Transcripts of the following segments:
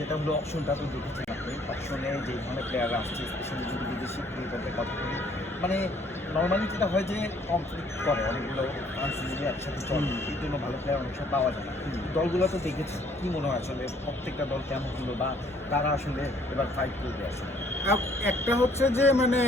যেটা হলো অপশনটা তো দেখেছেন আপনি। অপশনে যে ধরনের প্লেয়াররা আসছে, স্পেশালি যদি বিদেশি ক্রিকেটারদের কথা বলি, মানে নরমালি যেটা হয় যে কনফ্লিক্ট করে অনেকগুলো আনসিজনে একসাথে চলে, এর জন্য ভালো প্লেয়ার অনেক সময় পাওয়া যায় না। দলগুলো তো দেখেছেন, কী মনে হয় আসলে প্রত্যেকটা দল কেমন হলো বা তারা আসলে এবার ফাইট করবে আসলে? একটা হচ্ছে যে মানে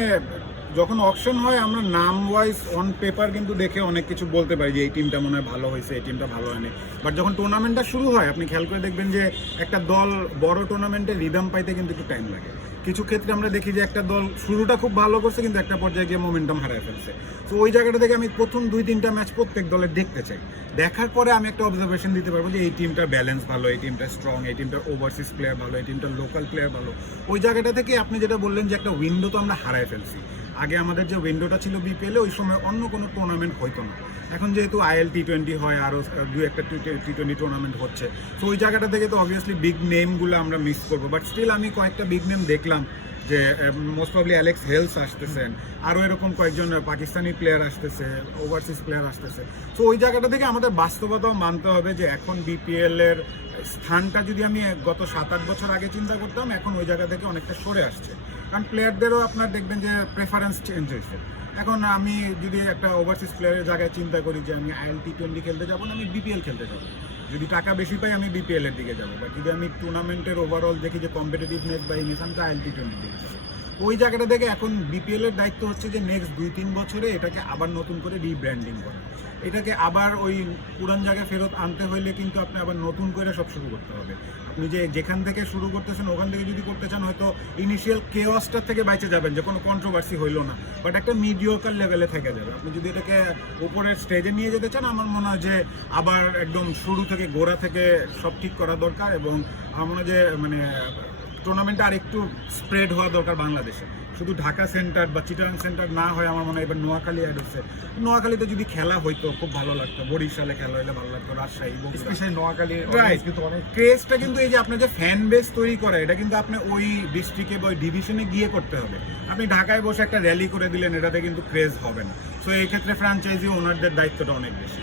যখন অকশন হয় আমরা নাম ওয়াইজ অন পেপার কিন্তু দেখে অনেক কিছু বলতে পারি যে এই টিমটা মনে হয় ভালো হয়েছে, এই টিমটা ভালো হয়নি। বাট যখন টুর্নামেন্টটা শুরু হয় আপনি খেয়াল করে দেখবেন যে একটা দল বড় টুর্নামেন্টে রিদম পাইতে কিন্তু একটু টাইম লাগে। কিছু ক্ষেত্রে আমরা দেখি যে একটা দল শুরুটা খুব ভালো করছে কিন্তু একটা পর্যায়ে গিয়ে মোমেন্টাম হারায় ফেলছে। তো ওই জায়গাটা থেকে আমি প্রথম 2-3টা ম্যাচ প্রত্যেক দলের দেখতে চাই। দেখার পরে আমি একটা অবজারভেশন দিতে পারবো যে এই টিমটার ব্যালেন্স ভালো, এই টিমটা স্ট্রং, এই টিমটার ওভারসিজ প্লেয়ার ভালো, এই টিমটার লোকাল প্লেয়ার ভালো। ওই জায়গাটা থেকে আপনি যেটা বললেন যে একটা উইন্ডো তো আমরা হারায় ফেলছি। আগে আমাদের যে উইন্ডোটা ছিল বিপিএলে, ওই সময় অন্য কোনো টুর্নামেন্ট হইতো না। এখন যেহেতু আইএল টি20 হয়, আরও একটা টি20 টুর্নামেন্ট হচ্ছে, তো ওই জায়গাটা থেকে তো অবভিয়াসলি বিগ নেমগুলো আমরা মিস করবো। বাট স্টিল আমি কয়েকটা বিগ নেম দেখলাম যে মোস্ট প্রবলি অ্যালেক্স হেলস আসতেছেন, আরও এরকম কয়েকজন পাকিস্তানি প্লেয়ার আসতেছে, ওভারসিজ প্লেয়ার আসতেছে। তো ওই জায়গাটা থেকে আমাদের বাস্তবতাও মানতে হবে যে এখন বিপিএলের স্থানটা যদি আমি গত 7-8 বছর আগে চিন্তা করতাম, এখন ওই জায়গা থেকে অনেকটা সরে আসছে। কারণ প্লেয়ারদেরও আপনার দেখবেন যে প্রেফারেন্স চেঞ্জ হয়েছে। এখন আমি যদি একটা ওভারসিজ প্লেয়ারের জায়গায় চিন্তা করি যে আমি আইএল টি20 খেলতে যাবো না, আমি বিপিএল খেলতে যাবো। যদি টাকা বেশি পাই আমি বিপিএল এর দিকে যাবো, বা যদি আমি টুর্নামেন্টের ওভারঅল দেখি যে কম্পিটিটিভনেস বা ইনিস, আমি তো আইএল টি20 দিকে যাবো। ওই জায়গাটা থেকে এখন বিপিএল এর দায়িত্ব হচ্ছে যে নেক্সট 2-3 বছরে এটাকে আবার নতুন করে রিব্র্যান্ডিং করা। এটাকে আবার ওই পুরান জায়গায় ফেরত আনতে হইলে কিন্তু আপনি আবার নতুন করে সব শুরু করতে হবে। আপনি যে যেখান থেকে শুরু করতেছেন ওখান থেকে যদি করতে চান, হয়তো ইনিশিয়াল কেওয়াসটার থেকে বাইচে যাবেন যে কোনো কন্ট্রোভার্সি হইলো না, বাট একটা মিডিওকার লেভেলে থেকে যাবে। আপনি যদি এটাকে উপরের স্টেজে নিয়ে যেতে চান, আমার মনে হয় যে আবার একদম শুরু থেকে গোড়া থেকে সব ঠিক করা দরকার। এবং আমার মনে হয় যে মানে টুর্নামেন্টটা আর একটু স্প্রেড হওয়া দরকার বাংলাদেশে। শুধু ঢাকা সেন্টার বা চিটাগাং সেন্টার না হয়, আমার মনে হয় এবার নোয়াখালী অ্যাড হচ্ছে। নোয়াখালীতে যদি খেলা হইতো খুব ভালো লাগতো, বরিশালে খেলা হইলে ভালো লাগতো, রাজশাহী, স্পেশালি নোয়াখালী কিন্তু অনেক ক্রেজটা কিন্তু এই যে আপনার যে ফ্যান বেস তৈরি করা, এটা কিন্তু আপনি ওই ডিস্ট্রিক্টে বা ওই ডিভিশনে গিয়ে করতে হবে। আপনি ঢাকায় বসে একটা র্যালি করে দিলেন, এটাতে কিন্তু ক্রেজ হবে না। সো এই ক্ষেত্রে ফ্র্যাঞ্চাইজি ওনারদের দায়িত্বটা অনেক বেশি।